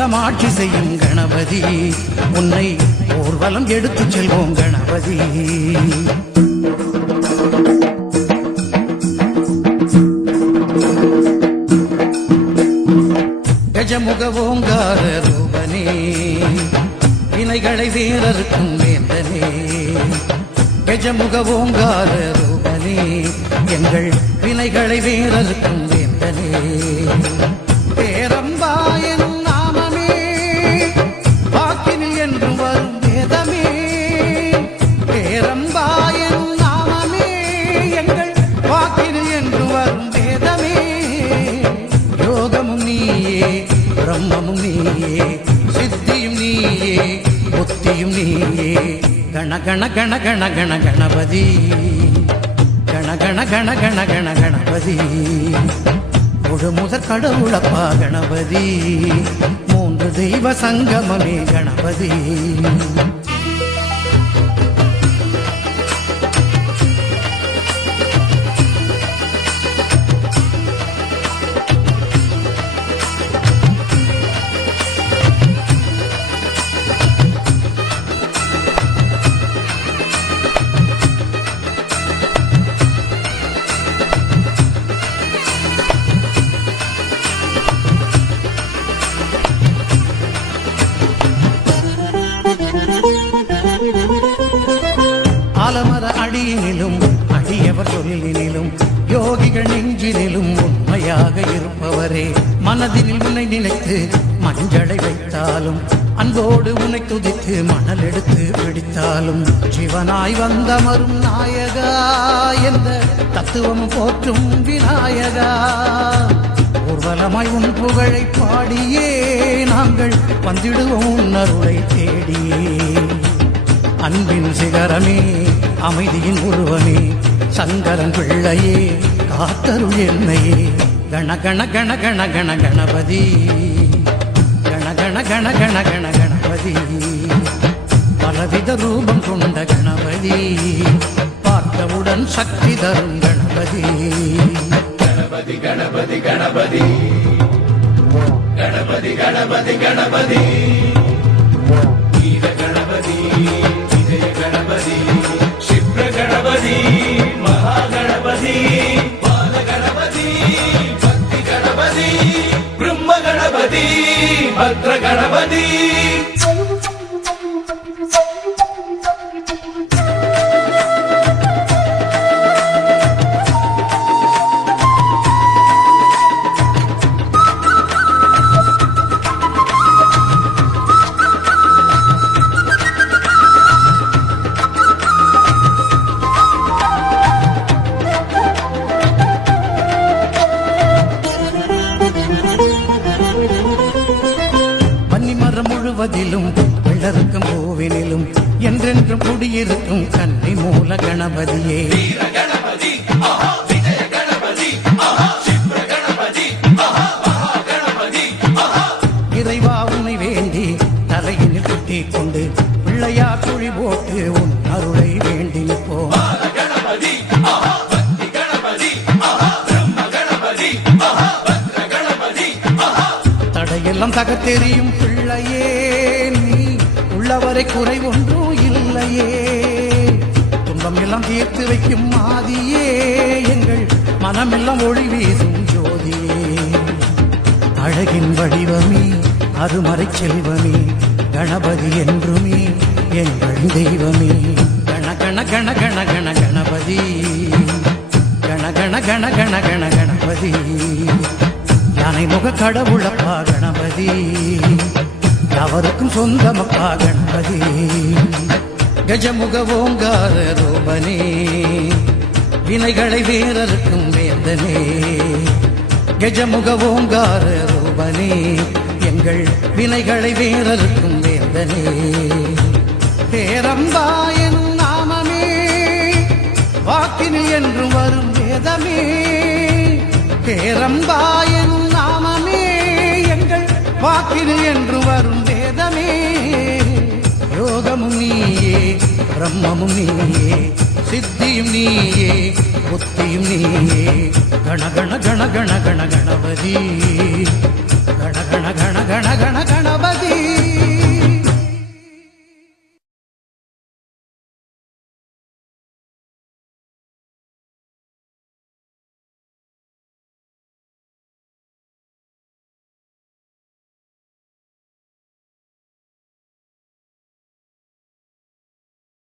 காலம் ஆட்சி செய்யும் கணபதி, உன்னை ஊர்வலம் எடுத்துச் செல்வோம் கணபதி. கஜமுக ஓங்கார ரூபனே, வினைகளை வீரருக்கும் வேந்தனே. கஜமுக ஓங்கார ரூபனே, எங்கள் வினைகளை வீரருக்கும் வேந்தனே. பேரம்பாயன் நாமமே வாக்கினில் என்றும் வரும் வேதமே. பேரம்பாயன் நாமமே எங்கள் வாக்கினில் என்றும் வரும் வேதமே. யோகமும் நீயே, பிரம்மமும் நீயே, சித்தியும் நீயே, புத்தியும் நீயே. கண கண கண கண கண கணபதி, கண கண கண கண கண கணபதி. முழு முதற் கடவுளப்பா கணபதி, மூன்று தெய்வ சங்கமமே கணபதி. ஆலமர அடியினிலும் அடியவர் சொல்லினிலும் யோகிகள் நெஞ்சினிலும் உண்மையாக இருப்பவரே. மனதில் உன்னை நினைத்து மஞ்சளை வைத்தாலும், அன்போடு உன்னை துதித்து மணல் எடுத்து பிடித்தாலும், சிவனாய் வந்தமரும் நாயகா என்ற தத்துவம் போற்றும் விநாயகா. ஊர்வலமாய் உன் புகழை பாடியே நாங்கள் வந்திடுவோம் அருளை தேடியே. அன்பின் சிகரமே, அமைதியின் உருவமே, சங்கரன் பிள்ளையே, காத்தருள் என்னையே. கண கண கண கண கண கணபதி, கண கண கண கண கண கணபதி. பலவித ரூபம் கொண்ட கணபதி, பார்த்தவுடன் சக்தி தரும் கணபதி. கணபதி கணபதி கணபதி கணபதி கணபதி கணபதி. வீர கணபதி, விஜய கணபதி, சிப்ர கணபதி, மகா கணபதி, பால கணபதி, பக்தி கணபதி, பிரம்ம கணபதி, பத்ர கணபதி. முழுவதிலும் வெள்ளருக்கும் பூவினிலும் என்றென்றும் குடியிருக்கும் கன்னி மூல கணபதியே. இறைவா உன்னை வேண்டி தலையினில் குட்டிக் கொண்டு பிள்ளையார் குழி போட்டு உன் அருளை வேண்டி நிற்போம். தடையெல்லாம் தகத்தெறியும் பிள்ளையே, நீ உள்ளவரை குறை ஒன்றும் இல்லையே. துன்பம் எல்லாம் தீர்த்து வைக்கும் மாதியே, எங்கள் மனமெல்லாம் ஒளி வீசும் ஜோதியே. அழகின் வடிவமே, அருமறை செல்வமே, கணபதி என்றுமே எங்கள் தெய்வமே. கண கண கண கண கண கணபதி, கண கண கண கண கண கணபதி. யானை முக கடவுளப்பா கணபதி, யாவருக்கும் சொந்தமப்பா கணபதி. கஜமுக ஓங்கார ரூபனே, வினைகளை வீரருக்கும் வேந்தனே. கஜமுக ஓங்கார ரூபனே, எங்கள் வினைகளை வீரருக்கும் வேந்தனே. பேரம்பாயன் நாமமே வாக்கினில் என்றும் வரும் வேதமே. பேரம்பாயன் நாமமே எங்கள் வாக்கினில் என்று வரும் வேதமே. யோகமும் நீயே, பிரம்மமும் நீயே, சித்தியும் நீயே, புத்தியும் நீயே. கண கண கண கண கண கணபதி, கண கண கண கண கண